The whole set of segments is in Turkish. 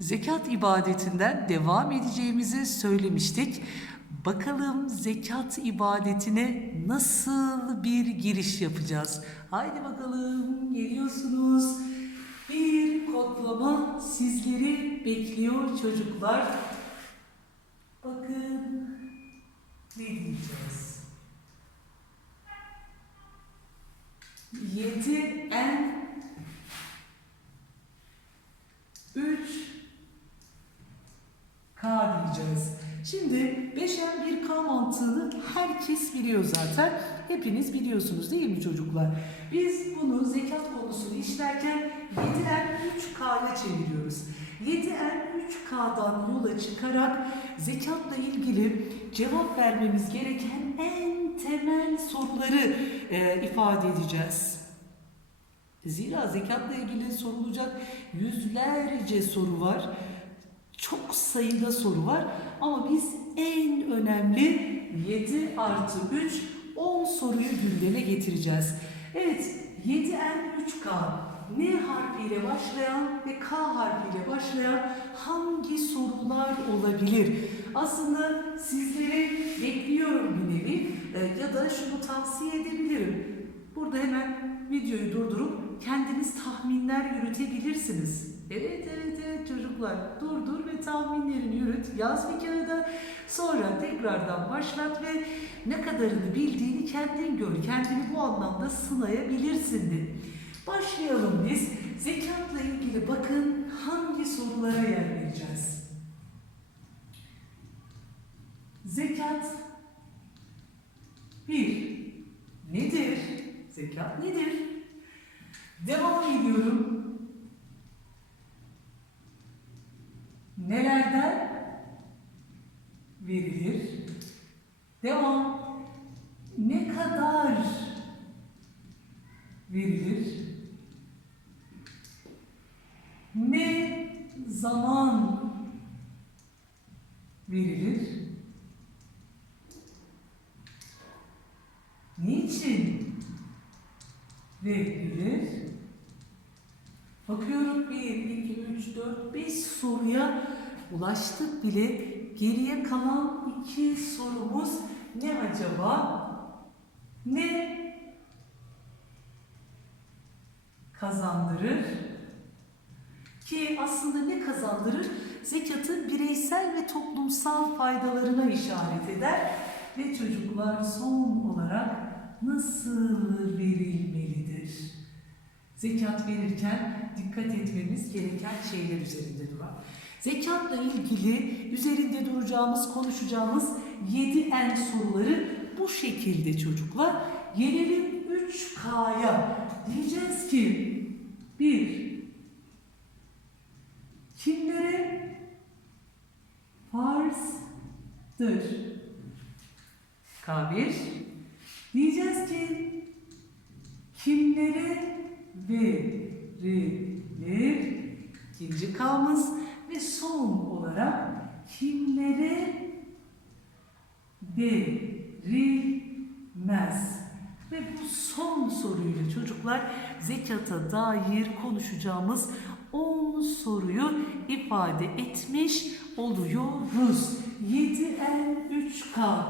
Zekat ibadetinden devam edeceğimizi söylemiştik. Bakalım zekat ibadetine nasıl bir giriş yapacağız? Haydi bakalım geliyorsunuz. Bir kodlama sizleri bekliyor çocuklar. Bakın ne diyeceğiz? 7 en 3 Diyeceğiz. Şimdi 5'en 1K mantığını herkes biliyor zaten. Hepiniz biliyorsunuz değil mi çocuklar? Biz bunu zekat konusunu işlerken 7'en 3K'ya çeviriyoruz. 7'en 3K'dan yola çıkarak zekatla ilgili cevap vermemiz gereken en temel soruları e, ifade edeceğiz. Zira zekatla ilgili sorulacak yüzlerce soru var. Sayıda soru var ama biz en önemli 7 artı 3 10 soruyu gündeme getireceğiz. Evet 7N 3K N harfiyle başlayan ve K harfiyle başlayan hangi sorular olabilir? Aslında sizleri bekliyorum bir nevi e, ya da şunu tavsiye edebilirim. Burada hemen videoyu durdurup kendiniz tahminler yürütebilirsiniz. Evet evet evet çocuklar durdur ve tahminlerini yürüt. Yaz bir kağıda sonra tekrardan başlat ve ne kadarını bildiğini kendin gör. Kendini bu anlamda sınayabilirsin de. Başlayalım biz. Zekatla ilgili bakın hangi sorulara yer vereceğiz. Zekat bir nedir? Zekat nedir? Devam ediyorum. Nelerden verilir? Devam. Ne kadar verilir? Ne zaman verilir? Niçin verilir? Bakıyorum 1, 2, 3, 4, 5 soruya ulaştık bile. Geriye kalan iki sorumuz ne acaba? Ne kazandırır? Ki aslında ne kazandırır? Zekatın bireysel ve toplumsal faydalarına işaret eder. Ve çocuklar son olarak nasıl verilmelidir? Zekat verirken dikkat etmemiz gereken şeyler üzerinde duran. Zekatla ilgili üzerinde duracağımız, konuşacağımız 7 en soruları bu şekilde çocuklar. Gelelim 3K'ya. Diyeceğiz ki 1. Kimlere farzdır? K1. Diyeceğiz ki kimlere verilir? İkinci K'mız ve son olarak kimlere verilmez? Ve bu son soruyla çocuklar zekata dair konuşacağımız 10 soruyu ifade etmiş oluyoruz. 7N3K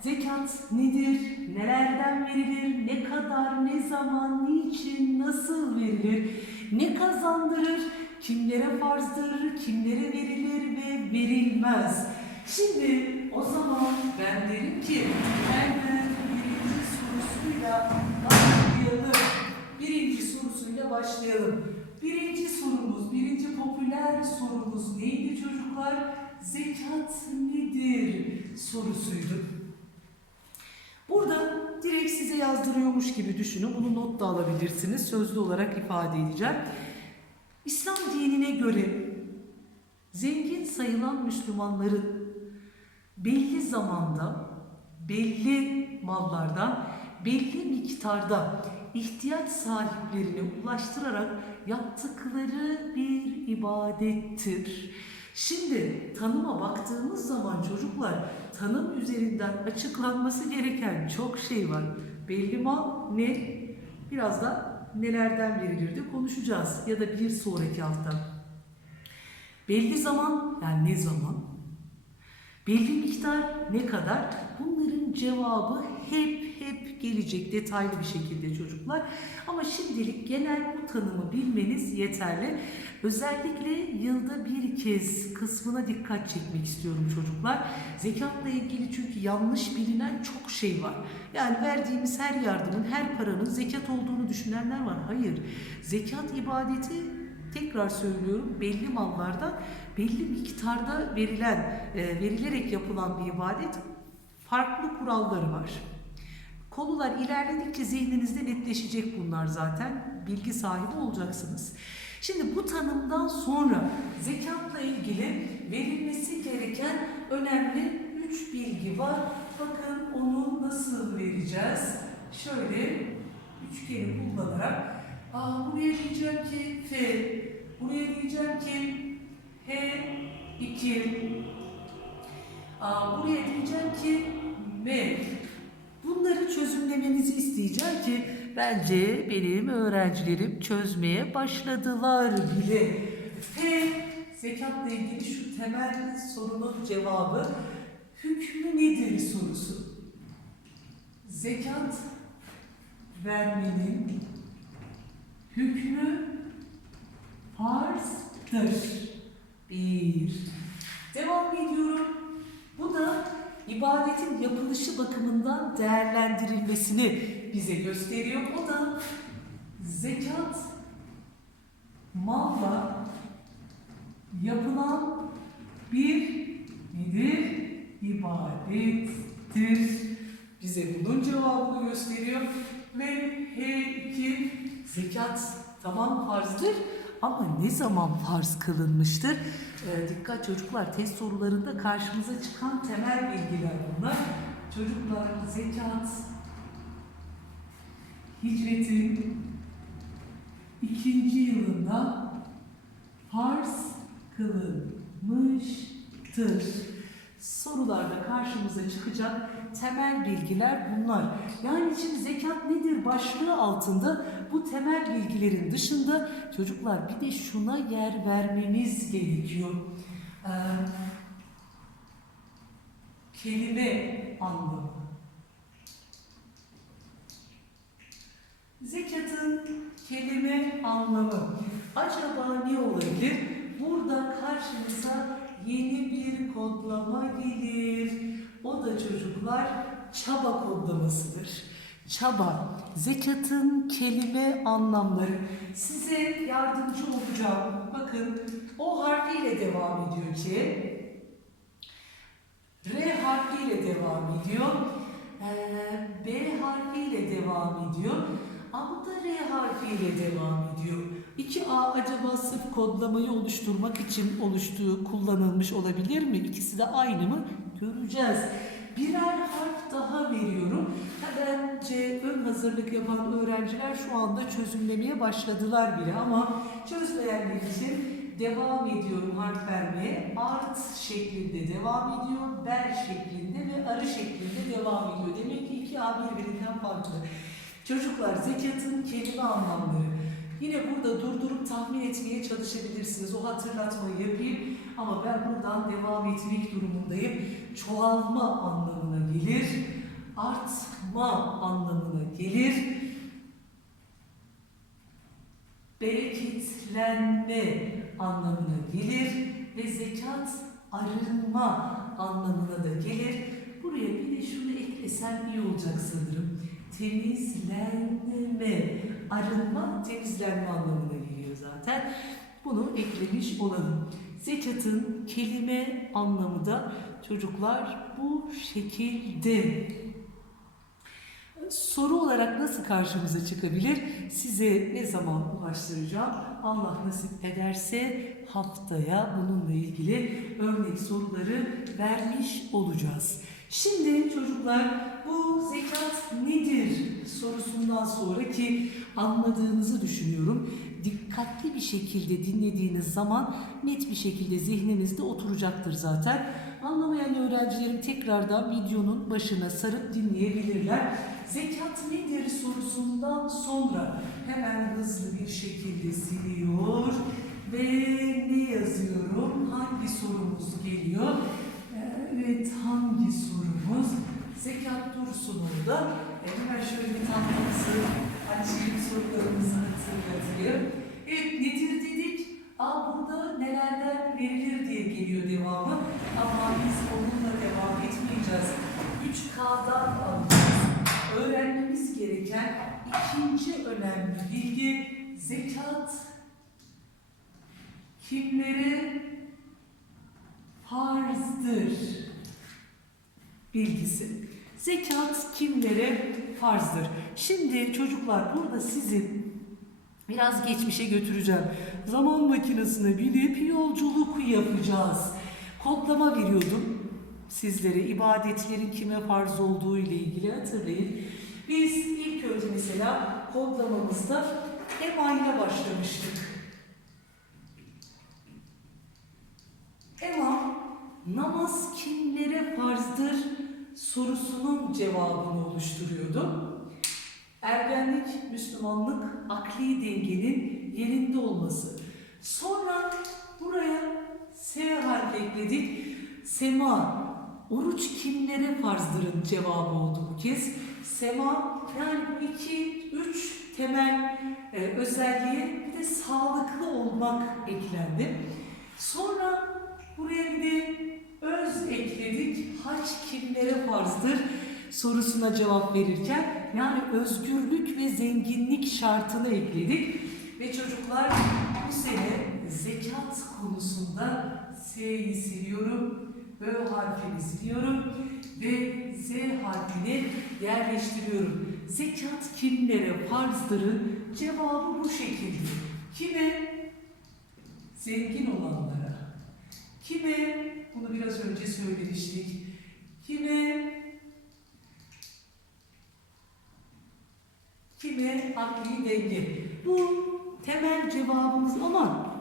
Zekat nedir? Nelerden verilir? Ne kadar, ne zaman, niçin, nasıl verilir? Ne kazandırır? Kimlere farzdır? Kimlere verilir ve verilmez? Şimdi o zaman ben derim ki hemen birinci sorusuyla başlayalım. Birinci sorusuyla başlayalım. Birinci sorumuz, birinci popüler sorumuz neydi çocuklar? Zekat nedir sorusuydu. Burada direkt size yazdırıyormuş gibi düşünün. Bunu not da alabilirsiniz. Sözlü olarak ifade edeceğim. İslam dinine göre zengin sayılan Müslümanların belli zamanda, belli mallardan, belli miktarda ihtiyaç sahiplerine ulaştırarak yaptıkları bir ibadettir. Şimdi tanıma baktığımız zaman çocuklar tanım üzerinden açıklanması gereken çok şey var. Belli mal ne? Biraz da nelerden verilir de konuşacağız ya da bir sonraki hafta. Belli zaman yani ne zaman? Belli miktar ne kadar? Bunların cevabı hep gelecek detaylı bir şekilde çocuklar. Ama şimdilik genel bu tanımı bilmeniz yeterli. Özellikle yılda bir kez kısmına dikkat çekmek istiyorum çocuklar. Zekatla ilgili çünkü yanlış bilinen çok şey var. Yani verdiğimiz her yardımın, her paranın zekat olduğunu düşünenler var. Hayır. Zekat ibadeti tekrar söylüyorum belli mallardan belli miktarda verilen, e, verilerek yapılan bir ibadet farklı kuralları var. Konular ilerledikçe zihninizde netleşecek bunlar zaten. Bilgi sahibi olacaksınız. Şimdi bu tanımdan sonra zekatla ilgili verilmesi gereken önemli üç bilgi var. Bakın onu nasıl vereceğiz? Şöyle üçgeni kullanarak Aa, buraya diyeceğim ki F, buraya diyeceğim ki H2, Aa, buraya diyeceğim ki M. Bunları çözümlemenizi isteyeceğim ki bence benim öğrencilerim çözmeye başladılar bile. F, zekatla ilgili şu temel sorunun cevabı hükmü nedir sorusu. Zekat vermenin hükmü farzdır. Bir. Devam ediyorum. Bu da ibadetin yapılışı bakımından değerlendirilmesini bize gösteriyor. O da zekat malla yapılan bir nedir? İbadettir. Bize bunun cevabını gösteriyor. Ve H2 zekat tamam farzdır ama ne zaman farz kılınmıştır? Ee, dikkat çocuklar test sorularında karşımıza çıkan temel bilgiler bunlar. Çocuklar zekat hicretin ikinci yılında farz kılınmıştır. Sorularda karşımıza çıkacak temel bilgiler bunlar. Yani şimdi zekat nedir başlığı altında bu temel bilgilerin dışında çocuklar bir de şuna yer vermemiz gerekiyor. Ee, kelime anlamı. Zekatın kelime anlamı. Acaba ne olabilir? Burada karşımıza yeni bir kodlama gelir. O da çocuklar çaba kodlamasıdır. Çaba, zekatın kelime anlamları. Size yardımcı olacağım. Bakın o harfiyle devam ediyor ki. R harfiyle devam ediyor. Ee, B harfiyle devam ediyor. A bu da R harfiyle devam ediyor. 2A acaba sırf kodlamayı oluşturmak için oluştuğu kullanılmış olabilir mi? İkisi de aynı mı? Göreceğiz. Birer harf daha veriyorum. Bence ön hazırlık yapan öğrenciler şu anda çözümlemeye başladılar bile ama çözmeyenler için devam ediyorum harf vermeye. Art şeklinde devam ediyor, bel şeklinde ve arı şeklinde devam ediyor. Demek ki iki A birbirinden farklı. Çocuklar zekatın kelime anlamları. Yine burada durdurup tahmin etmeye çalışabilirsiniz. O hatırlatmayı yapayım ama ben buradan devam etmek durumundayım. Çoğalma anlamına gelir, artma anlamına gelir, bereketlenme anlamına gelir ve zekat arınma anlamına da gelir. Buraya bir de şunu eklesem iyi olacak sanırım. Temizlenme, arınma, temizlenme anlamına geliyor zaten. Bunu eklemiş olalım. Zekatın kelime anlamı da çocuklar bu şekilde. Soru olarak nasıl karşımıza çıkabilir? Size ne zaman ulaştıracağım? Allah nasip ederse haftaya bununla ilgili örnek soruları vermiş olacağız. Şimdi çocuklar bu zekat nedir sorusundan sonraki anladığınızı düşünüyorum. Dikkatli bir şekilde dinlediğiniz zaman net bir şekilde zihninizde oturacaktır zaten. Anlamayan öğrencilerim tekrardan videonun başına sarıp dinleyebilirler. Zekat nedir sorusundan sonra hemen hızlı bir şekilde siliyor Ve ne yazıyorum? Hangi sorumuz geliyor? Ee, Evet, hangi sorumuz? Zekat Dursun orada. Ee, Hemen şöyle bir tablomuzı açayım, sorularımızı hatırlatayım. Evet, nedir dedik? Aa, burada nelerden verilir diye geliyor devamı. Ama biz onunla devam etmeyeceğiz. 3K'dan alacağız. Öğrenmemiz gereken ikinci önemli bilgi zekat kimlere farzdır bilgisi. Zekat kimlere farzdır? Şimdi çocuklar burada sizi biraz geçmişe götüreceğim. Zaman makinesine binip yolculuk yapacağız. Kodlama veriyordum sizlere ibadetlerin kime farz olduğu ile ilgili hatırlayın. Biz ilk önce mesela kodlamamızda Ema ile başlamıştık. Ema namaz kimlere farzdır sorusunun cevabını oluşturuyordu. Ergenlik, Müslümanlık, akli dengenin yerinde olması. Sonra buraya S harfi ekledik. Sema, oruç kimlere farzdır cevabı oldu bu kez. Sema, yani iki, üç temel e, özelliğe bir de sağlıklı olmak eklendi. Sonra buraya bir de öz ekledik. Hac kimlere farzdır sorusuna cevap verirken yani özgürlük ve zenginlik şartını ekledik. Ve çocuklar bu sene zekat konusunda S'yi siliyorum, Ö harfini siliyorum ve Z harfini yerleştiriyorum. Zekat kimlere farzdır? Cevabı bu şekilde. Kime? Zengin olanlara. Kime? Bunu biraz önce söylemiştik. Kime? Kime? Akli denge. Bu temel cevabımız ama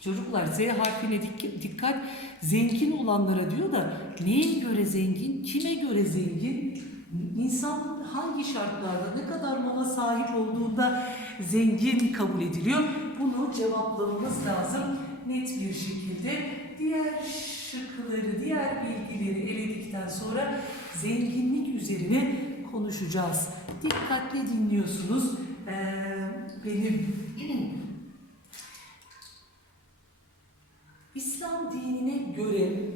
çocuklar Z harfine dik- dikkat. Zengin olanlara diyor da neye göre zengin? Kime göre zengin? İnsan hangi şartlarda, ne kadar mala sahip olduğunda zengin kabul ediliyor? Bunu cevaplamamız lazım net bir şekilde. Diğer şıkları, diğer bilgileri eledikten sonra zenginlik üzerine konuşacağız. Dikkatli dinliyorsunuz. Ee, benim İslam dinine göre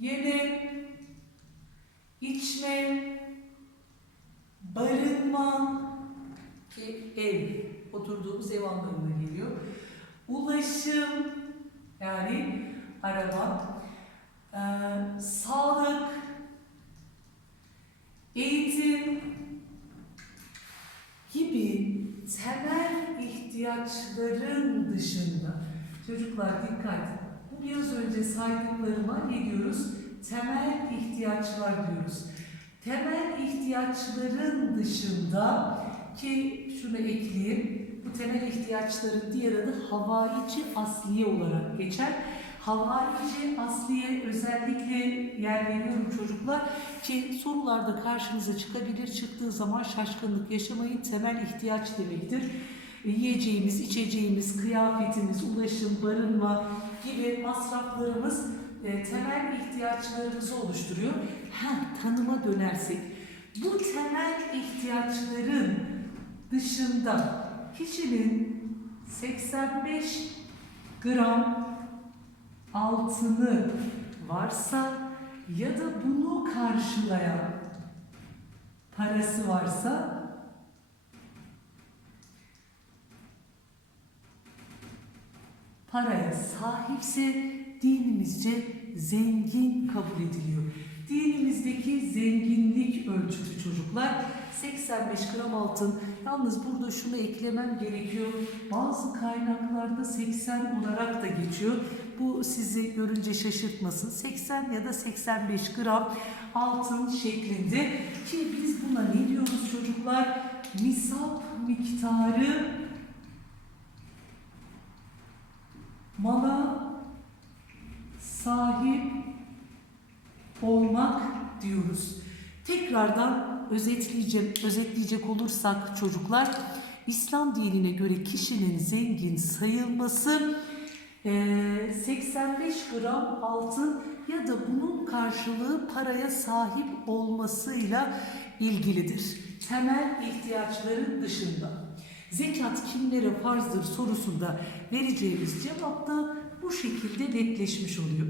yeme, içme, barınma ki ev, oturduğumuz ev anlamına geliyor. Ulaşım yani araba, eee, sağlık, eğitim gibi temel ihtiyaçların dışında çocuklar dikkat bu biraz önce saydıklarıma ne diyoruz? Temel ihtiyaçlar diyoruz. Temel ihtiyaçların dışında ki şunu ekleyeyim. Bu temel ihtiyaçların diğer adı havaici asliye olarak geçer. Havaici asliye özellikle yer veriyorum çocuklar ki sorularda karşınıza çıkabilir. Çıktığı zaman şaşkınlık yaşamayın. Temel ihtiyaç demektir. E, Yiyeceğimiz, içeceğimiz, kıyafetimiz, ulaşım, barınma gibi masraflarımız e, temel ihtiyaçlarımızı oluşturuyor. Ha, tanıma dönersek bu temel ihtiyaçların dışında kişinin 85 gram altını varsa ya da bunu karşılayan parası varsa paraya sahipse dinimizce zengin kabul ediliyor. Dinimizdeki zenginlik ölçütü çocuklar 85 gram altın. Yalnız burada şunu eklemem gerekiyor. Bazı kaynaklarda 80 olarak da geçiyor. Bu sizi görünce şaşırtmasın. 80 ya da 85 gram altın şeklinde ki biz buna ne diyoruz çocuklar? Nisap miktarı mala sahip olmak diyoruz. Tekrardan özetleyeceğim, özetleyecek olursak çocuklar İslam dinine göre kişinin zengin sayılması 85 gram altın ya da bunun karşılığı paraya sahip olmasıyla ilgilidir. Temel ihtiyaçların dışında. Zekat kimlere farzdır sorusunda vereceğimiz cevap da bu şekilde netleşmiş oluyor.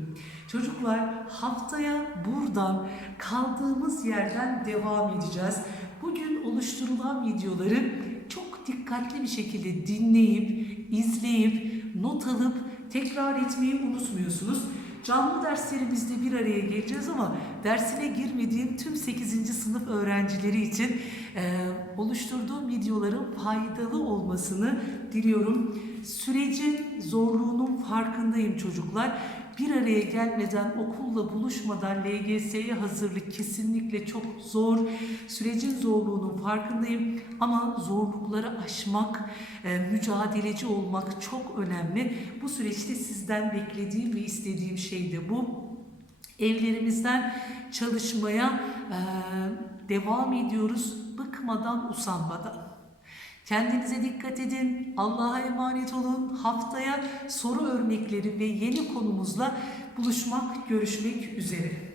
Çocuklar haftaya buradan kaldığımız yerden devam edeceğiz. Bugün oluşturulan videoları çok dikkatli bir şekilde dinleyip, izleyip, not alıp tekrar etmeyi unutmuyorsunuz. Canlı derslerimizde bir araya geleceğiz ama dersine girmediğim tüm 8. sınıf öğrencileri için e, oluşturduğum videoların faydalı olmasını diliyorum. Sürecin zorluğunun farkındayım çocuklar. Bir araya gelmeden, okulla buluşmadan LGS'ye hazırlık kesinlikle çok zor. Sürecin zorluğunun farkındayım ama zorlukları aşmak, e, mücadeleci olmak çok önemli. Bu süreçte sizden beklediğim ve istediğim şey de bu. Evlerimizden çalışmaya e, devam ediyoruz bıkmadan usanmadan. Kendinize dikkat edin. Allah'a emanet olun. Haftaya soru örnekleri ve yeni konumuzla buluşmak, görüşmek üzere.